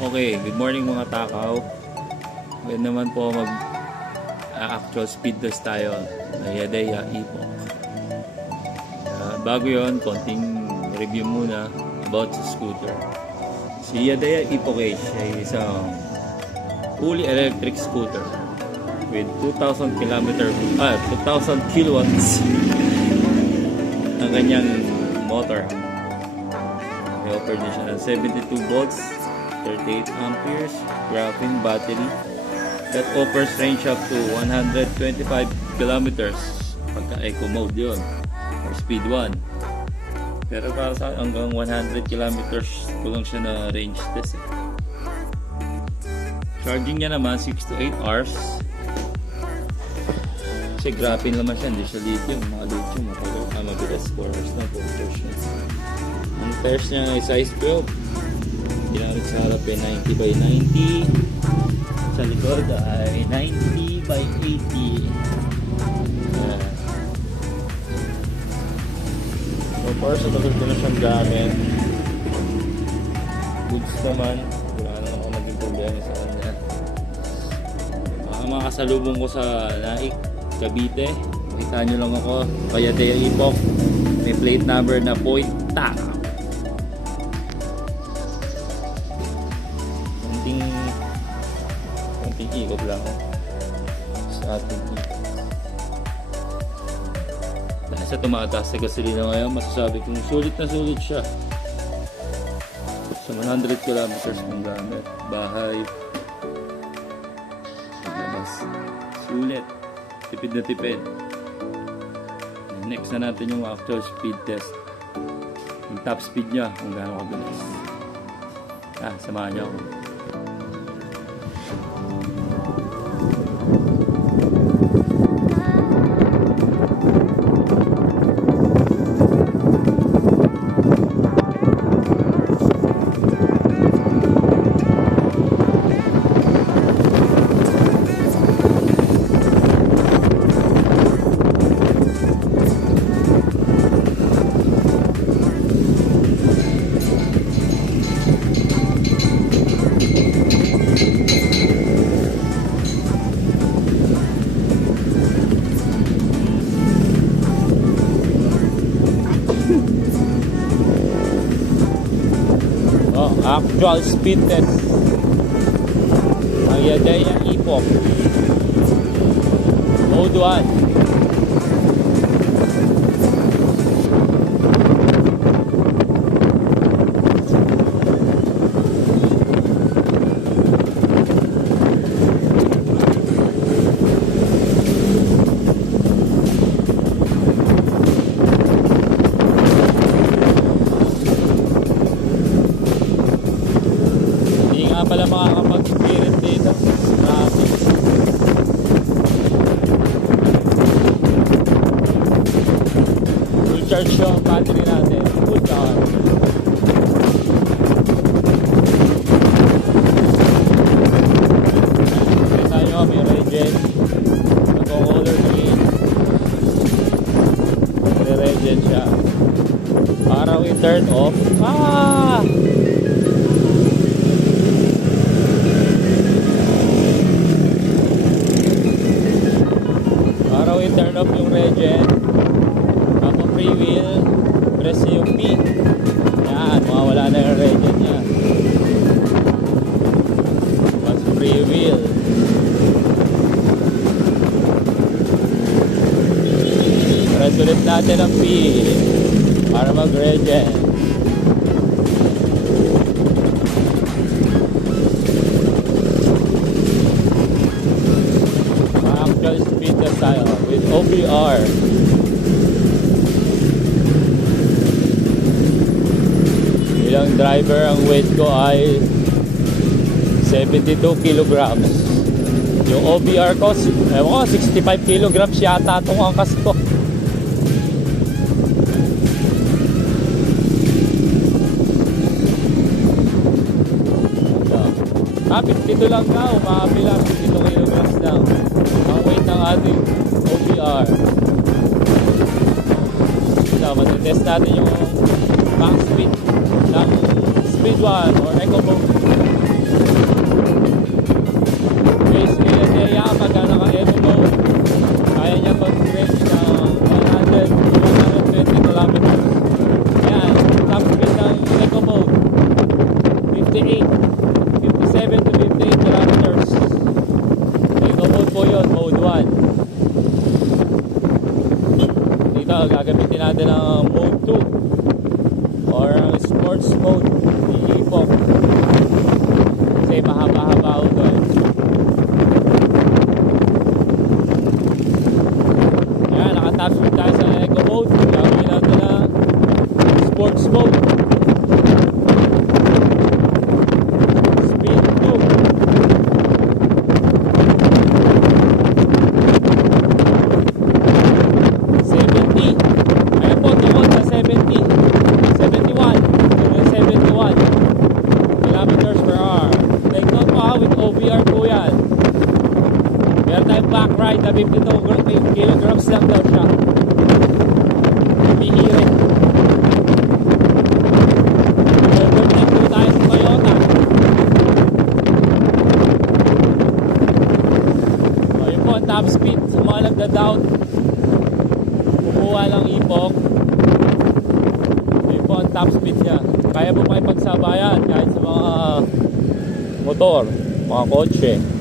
Okay, good morning mga takaw. Ngayon naman po actual speed test tayo na Yadea Epoch. Bago yon, konting review muna about sa scooter. Si Yadea Epoch H ay isang fully electric scooter with 2,000 kilowatts ang kanyang motor. May offer din siya ng 72 volts 38 amperes graphene battery that offers range up to 125 kilometers pagka eco mode yun or speed 1. Pero para sa hanggang 100 kilometers ko lang siya na range test eh. Charging niya naman 6 to 8 hours kasi graphene naman siya, hindi siya lithium. Mga lithium mabilis 4 hours na 4 hours na. Ang tires niya ay size 12. Ginamit sa harap ay 90 by 90. Sa likod ay 90 by 80. So far, sa tagal ko na siyang gamit. Goods naman. Wala naman ako naging problema sa kanya. Makasalubong ko sa Naik, Cavite. Makita nyo lang ako. Yadea Epoch. May plate number na Poita. Konting ikot lang sa ating ikot. Dahil sa tumataas sa gasolina ngayon, masasabi kong sulit na sulit siya. Sa 100 kilometers ng gamit, bahay, labas, sulit, tipid na tipid. Next na natin yung actual speed test, yung top speed niya kung gaano kabilis. Samahan niyo ako. Actual speed test ang Yadea Epoch Mode 1. Pala makakapag-experience dito. Full charge yung battery natin. Full charge. Kita nyo, may regen. Nako-color green. May regen siya. Para we turn off. Turn off yung regen. Tapos free wheel, press yung P. Yan, mawawala na yung regen nya. Tapos free wheel. Press ulit natin ang P para mag regen. Actual speed test tayo with OBR. Bilang driver, ang weight ko ay 72 kilograms. Yung OBR ko, 65 kilograms yata itong angkas ko. Dito lang na, umakabilang 52 kilograms lang ang weight ng ating OBR. So, matitest natin yung back speed ng speed 1 or eco mode. 58, 57 to 58 kilometers. Eco mode po yun, mode 1. Dito, gagamitin natin ang mode 2 or ang sports mode, i-ipok. Kasi mahaba-haba ako doon. Ayan, naka-top speed tayo sa eco mode. Gagawin natin ang sports mode. Speed 2. 70. Ayan po, tungkol sa 70. 71. Hanggang 71 kilometers per hour. Take note po ha, with OBR po yan. Meron tayong back ride na 52 kilograms lang daw siya. Bihirin. Overtake po tayo sa Toyota. So yun po ang top speed. Sa mga nagda-doubt, kumuha lang ipok. Yun po ang top speed niya. Kaya po makipagsabayan kahit sa mga motor, mga kotse.